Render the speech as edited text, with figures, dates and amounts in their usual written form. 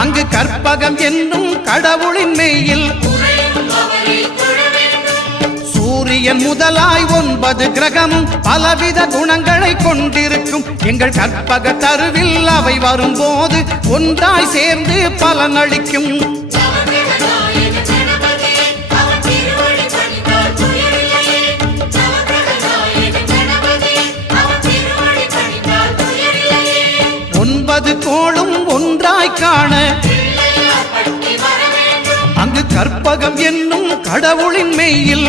அங்கு கற்பகம் என்னும் கடவுளின் மெய்யில் சூரியன் முதலாய் 9 கிரகமும் பலவித குணங்களை கொண்டிருக்கும் எங்கள் கற்பக தருவில் அவை வரும்போது ஒன்றாய் சேர்ந்து பலனளிக்கும். கோளும் ஒன்றாய் காண அங்கு கற்பகம் என்னும் கடவுளின் மெய்யில்